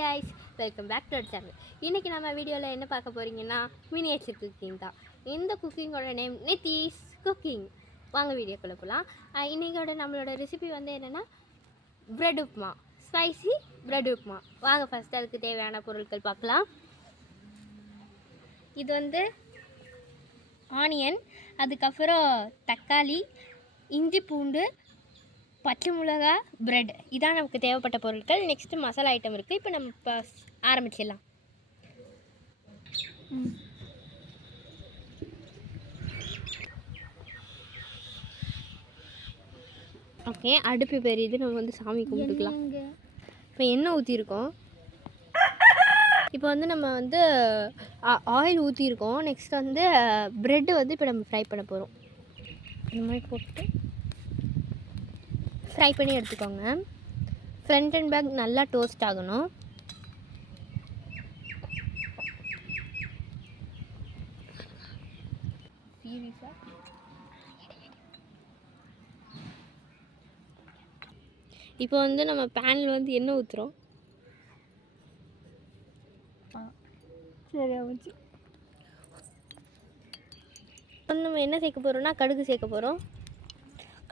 guys, welcome back to our channel. இன்னைக்கு நம்ம வீடியோல என்ன பார்க்க போறீங்கன்னா மினியேச்சர் குக்கிங் தான். இந்த குக்கிங்கோட நேம் நிதிஷ் குக்கிங். வாங்க வீடியோக்குள்ள போலாம். இன்னைக்கோட நம்மளோட ரெசிபி வந்து என்னன்னா bread upma, spicy bread upma. வாங்க ஃபர்ஸ்ட் அதுக்கு தேவையான பொருட்கள் பார்க்கலாம். இது வந்து ஆனியன், அதுக்கப்புறம் தக்காளி, இஞ்சி பூண்டு, பச்சை மிளகா, பிரெட், இதான் நமக்கு தேவைப்பட்ட பொருட்கள். நெக்ஸ்ட்டு மசாலா ஐட்டம் இருக்குது. இப்போ நம்ம இப்போ ஆரம்பிச்சிடலாம். ஓகே, அடுப்பு பெரியது, நம்ம வந்து சாமி கும்பிட்டுக்கலாம். இப்போ எண்ணெய் ஊற்றிருக்கோம். இப்போ வந்து நம்ம வந்து ஆயில் ஊற்றிருக்கோம். நெக்ஸ்ட் வந்து ப்ரெட்டு வந்து இப்போ நம்ம ஃப்ரை பண்ண போகிறோம். இந்த மாதிரி போட்டு ஃப்ரை பண்ணி எடுத்துக்கோங்க. ஃப்ரண்ட் அண்ட் பேக் நல்லா டோஸ்ட் ஆகணும். இப்போ வந்து நம்ம பேனில் வந்து எண்ணெய் ஊற்றுறோம். சரி ஆச்சு. வந்து நம்ம என்ன சேர்க்க போகிறோம்னா கடுகு சேர்க்க போகிறோம்.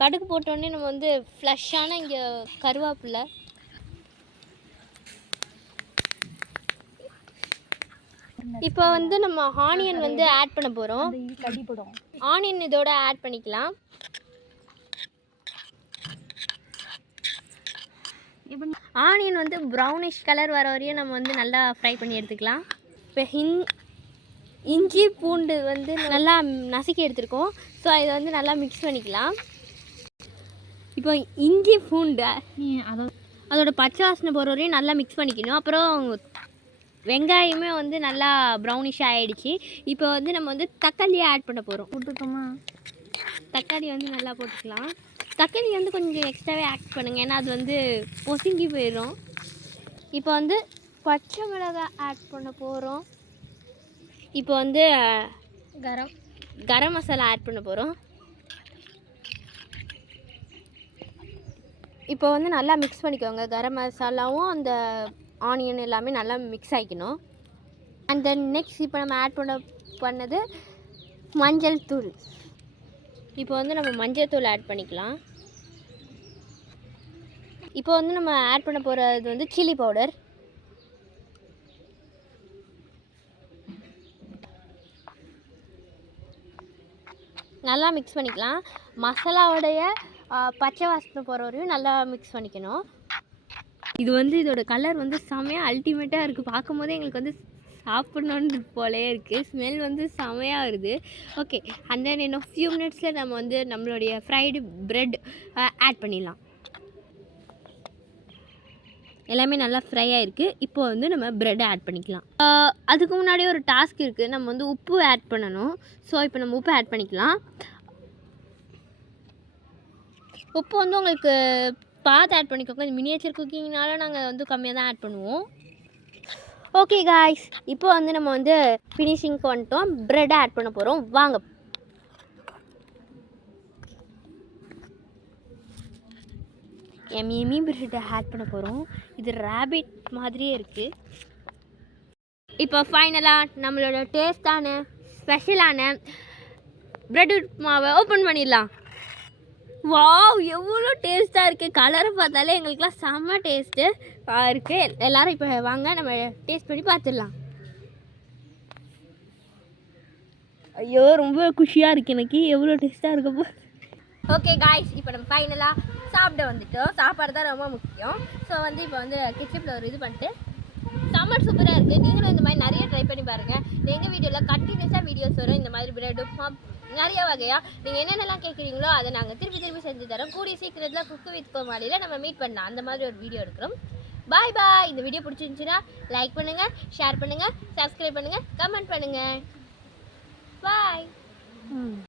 கடுகு போட்டோடனே நம்ம வந்து ஃப்ளஷ்ஷான இங்கே கருவேப்பிலை, இப்போ வந்து நம்ம ஆனியன் வந்து ஆட் பண்ண போகிறோம். ஆனியன் இதோட ஆட் பண்ணிக்கலாம். ஆனியன் வந்து ப்ரௌனிஷ் கலர் வர வரையும் நம்ம வந்து நல்லா ஃப்ரை பண்ணி எடுத்துக்கலாம். இப்போ இஞ்சி பூண்டு வந்து நல்லா நசுக்கி எடுத்துருக்கோம். ஸோ இதை வந்து நல்லா மிக்ஸ் பண்ணிக்கலாம். இப்போ இஞ்சி பூண்டு அதோட பச்சை வாசனை போகிற வரையும் நல்லா மிக்ஸ் பண்ணிக்கணும். அப்புறம் வெங்காயமே வந்து நல்லா ப்ரௌனிஷாக ஆகிடுச்சு. இப்போ வந்து நம்ம வந்து தக்காளியை ஆட் பண்ண போகிறோம். போட்டுக்கோமா? தக்காளி வந்து நல்லா போட்டுக்கலாம். தக்காளி வந்து கொஞ்சம் எக்ஸ்ட்ராவே ஆட் பண்ணுங்கள், ஏன்னா அது வந்து பொசுங்கி போயிடும். இப்போ வந்து பச்சை மிளகாய் ஆட் பண்ண போகிறோம். இப்போ வந்து கரம் மசாலா ஆட் பண்ண போகிறோம். இப்போ வந்து நல்லா மிக்ஸ் பண்ணிக்கோங்க. கரம் மசாலாவும் அந்த ஆனியன் எல்லாமே நல்லா மிக்ஸ் ஆகிக்கணும். அண்ட் தென் நெக்ஸ்ட் இப்போ நம்ம ஆட் பண்ணது மஞ்சள் தூள். இப்போ வந்து நம்ம மஞ்சள் தூள் ஆட் பண்ணிக்கலாம். இப்போ வந்து நம்ம ஆட் பண்ண போகிறது வந்து சில்லி பவுடர். நல்லா மிக்ஸ் பண்ணிக்கலாம். மசாலாவுடைய பச்சை வாசனை போகிற வரையும் நல்லா மிக்ஸ் பண்ணிக்கணும். இது வந்து இதோட கலர் வந்து செமையாக அல்டிமேட்டாக இருக்குது. பார்க்கும் போதே எங்களுக்கு வந்து சாப்பிட்ணுன்னு போலே இருக்குது. ஸ்மெல் வந்து செமையாக வருது. ஓகே, அண்ட் தென் இன்னும் ஃபியூ மினிட்ஸில் நம்ம வந்து நம்மளுடைய ஃப்ரைடு ப்ரெட் ஆட் பண்ணிடலாம். எல்லாமே நல்லா ஃப்ரை ஆகிருக்கு. இப்போ வந்து நம்ம ப்ரெட்டை ஆட் பண்ணிக்கலாம். அதுக்கு முன்னாடி ஒரு டாஸ்க் இருக்குது. நம்ம வந்து உப்பு ஆட் பண்ணணும். ஸோ இப்போ நம்ம உப்பு ஆட் பண்ணிக்கலாம். உப்பு வந்து உங்களுக்கு பார்த்து ஆட் பண்ணிக்கோங்க. மினியேச்சர் குக்கிங்னால நாங்கள் வந்து கம்மியாக தான் ஆட் பண்ணுவோம். ஓகே காய்ஸ், இப்போ வந்து நம்ம வந்து ஃபினிஷிங்க்கு வந்துட்டோம். ப்ரெட்டை ஆட் பண்ண போகிறோம். வாங்க. எம்மி ப்ரெட்டை ஆட் பண்ண போகிறோம். இது ரேபிட் மாதிரியே இருக்குது. இப்போ ஃபைனலாக நம்மளோட டேஸ்டான ஸ்பெஷலான ப்ரெட் உப்மாவை ஓப்பன் பண்ணிடலாம். வாவ், எவ்வளோ டேஸ்ட்டாக இருக்குது. கலரை பார்த்தாலே எங்களுக்குலாம் செம்ம டேஸ்ட்டு இருக்குது. எல்லோரும் இப்போ வாங்க நம்ம டேஸ்ட் பண்ணி பார்த்துடலாம். ஐயோ, ரொம்ப குஷியாக இருக்குது எனக்கு. எவ்வளோ டேஸ்ட்டாக இருக்கப்போ. ஓகே காய்ஸ், இப்போ நம்ம ஃபைனலாக சாப்பிட வந்துட்டோம். சாப்பாடு தான் ரொம்ப முக்கியம். ஸோ வந்து இப்போ வந்து கிச்சனில் ஒரு இது பண்ணிட்டு செம்ம சூப்பராக இருக்குது. நீங்களும் இந்த மாதிரி நிறைய ட்ரை பண்ணி பாருங்கள். எங்கள் வீடியோவில் கண்டினியூஸாக வீடியோஸ் வரும். இந்த மாதிரி பிரெட் உப்மா நிறைய வகையாக நீங்கள் என்னென்னலாம் கேட்குறீங்களோ அதை நாங்கள் திருப்பி செஞ்சு தரோம். கூடிய சீக்கிரத்தில் குக்கு வித் கோமாளியில் நம்ம மீட் பண்ணலாம். அந்த மாதிரி ஒரு வீடியோ எடுக்கிறோம். பாய் பாய். இந்த வீடியோ பிடிச்சிருந்துச்சுன்னா லைக் பண்ணுங்கள், ஷேர் பண்ணுங்கள், சப்ஸ்கிரைப் பண்ணுங்கள், கமெண்ட் பண்ணுங்கள். பாய்.